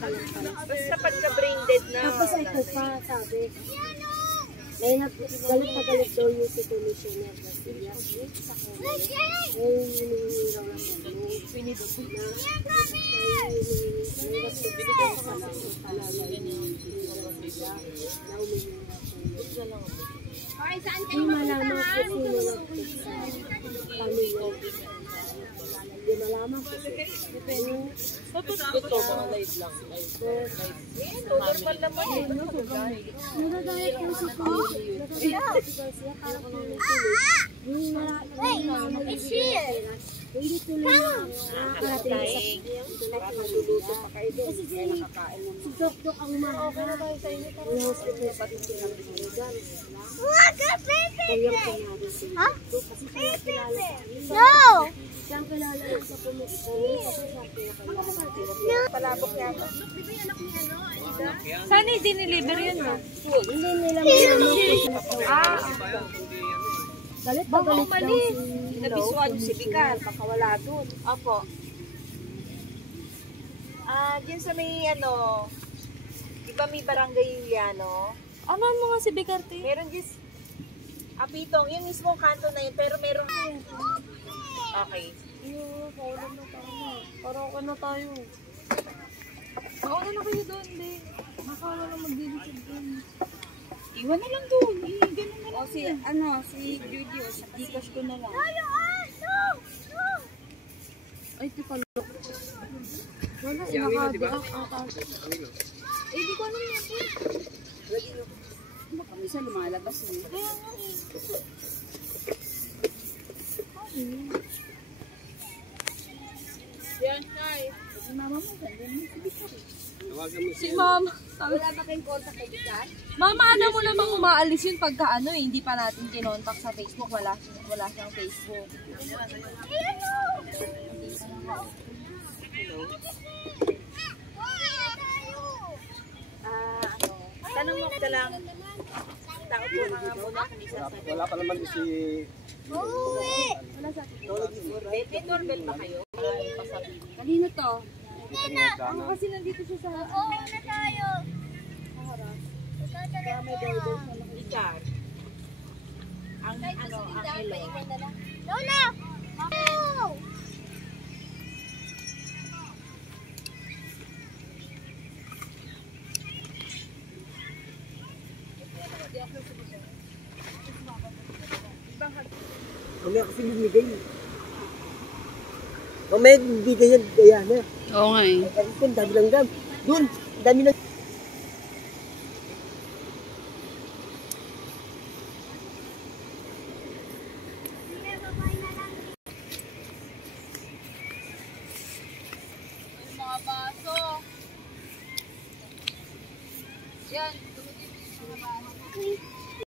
Basta pagka-brain dead na. Tapos ay ko pa, sabi. Galit na galit daw yung si Commissioner Garcia. Sa kanya. Hinihiraw lang mo. Pinidot na. Hirap ko binigay sa talaga yung na umihira po. Hindi malaman ko sino nagpit sa pamilya. Hindi malaman ko sino. Ito, mga live lang. Normal naman eh. Nagagayat ko si Garcia. Parang yung It's here. hindi tuloy na nakakarating sa magluluto pa kayo doon. Kasi si Dok ang umaga. Okay na tayo sa inyo. Yung hospital pati silang binigan. Kaya ko nga rin si Dok. Kasi siya kilala sa akin. Siya ang kilala sa pumuli. Kasi siya kilala sa akin. Palabok yata. Saan i-deliver yun mo? Hindi nila galit ba galit daw si Nabiswan si Bicar. baka wala doon. Opo. Diyan sa may di ba may barangay Juliano? Ano mga si Bicarte? Meron dyan, Apitong, yung mismong kanto na yun, pero meron. Okay. Paulan na tayo. Parang okay na tayo. Mauna na kayo doon, be. Makawala na magdilisig doon. Iwan na lang doon. Ganun na lang. O si Judio, sa Gcash ko na lang. Ay, ito pala. Wala, inakadiak. Di ko alam yan. Baka minsan lumalabas eh. Kaya nga eh. Yan, Nay. Si mama mo, ganyan mo si Bicarte. Si Mama. Wala ba kayong contact kay Bicarte? Mama, alam mo namang umaalis yun pagka hindi pa natin kinontak sa Facebook. Wala siyang Facebook. Tanong mo ka lang. Tao po mga muna kung isa sa Wala pa naman si... may doorbell ba kayo? Kanino to? Ako kasi nandito siya sa Oo, na tayo. kaya may doorbell sa laki. Richard. Ang elo. Lola! Oh! Mamaya kasi bibigay. Mamaya bibigay yan, Diana. Oo nga eh. Kasi kung dami lang dam. Doon, dami lang. Mga baso. Yan.